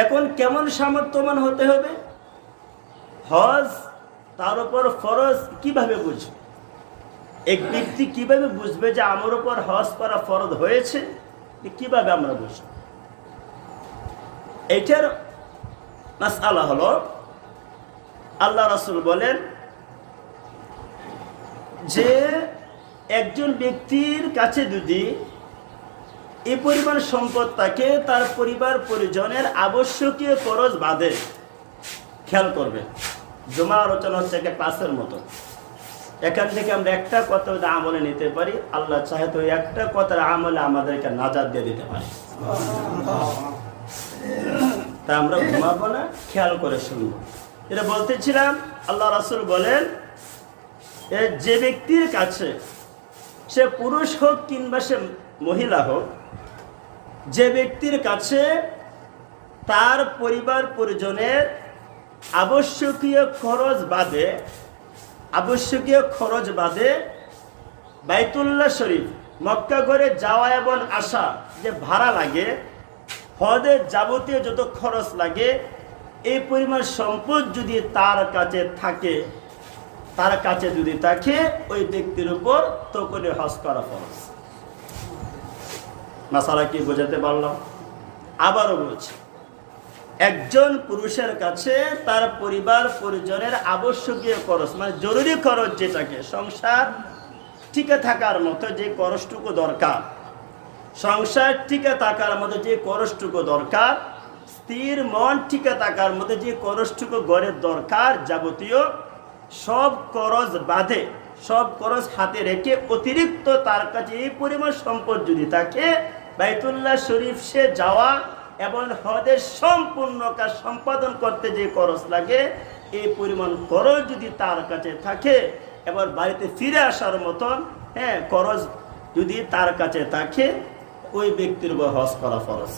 এখন কেমন সামর্থ্যবান হতে হবে? হজ তার উপর ফরজ কিভাবে বুঝবে? এক ব্যক্তি কিভাবে বুঝবে যে আমার উপর হজ করা ফরজ হয়েছে? কিভাবে আমরা বুঝব? এটার মাসআলা হলো, আল্লাহ রাসূল বলেন যে একজন ব্যক্তির কাছে যদি এই পরিমাণ সম্পদ থাকে, তার পরিবার পরিজনের আবশ্যকীয় খরচ বাদে, খেয়াল করবে, জমা আলোচনা হচ্ছে একটা ক্লাসের মতো। এখান থেকে আমরা একটা কথা আমলে নিতে পারি, আল্লাহ চাহে তো একটা কথার আমলে আমাদেরকে নাজাত দিয়ে দিতে পারি। তা আমরা ঘুমাবো না, খেয়াল করে শুনবো। এটা বলতেছিলাম, আল্লাহ রাসূল বলেন যে ব্যক্তির কাছে, সে পুরুষ হোক কিংবা সে মহিলা হোক, যে ব্যক্তির কাছে তার পরিবার পরিজনের আবশ্যকীয় খরচ বাদে বাইতুল্লাহ শরীফ মক্কা করে যাওয়া এবং আসা যে ভাড়া লাগে, হজের যাবতীয় যত খরচ লাগে, এই পরিমাণ সম্পদ যদি তার কাছে থাকে, ওই ব্যক্তির উপর তখন হজ করা ফরজ। মাসালা কি বোঝাতে পারলাম? আবারও বলছি, একজন পুরুষের কাছে তার পরিবার পরিজনের আবশ্যকীয় খরচ, মানে জরুরি খরচ, যেটাকে সংসার টিকে থাকার মতো যে খরচটুকু দরকার, স্থির মন টিকে থাকার মতো যে খরচটুকু গড়ের দরকার, যাবতীয় সব খরচ হাতে রেখে অতিরিক্ত তার কাছে এই পরিমাণ সম্পদ যদি থাকে, বাইতুল্লাহ শরীফ সে যাওয়া এবং হজের সম্পূর্ণ কাজ সম্পাদন করতে যে খরচ লাগে, এই পরিমাণ খরচ যদি তার কাছে থাকে, এবার বাড়িতে ফিরে আসার মতন খরচ যদি তার কাছে থাকে, ওই ব্যক্তির উপর হজ করা ফরজ।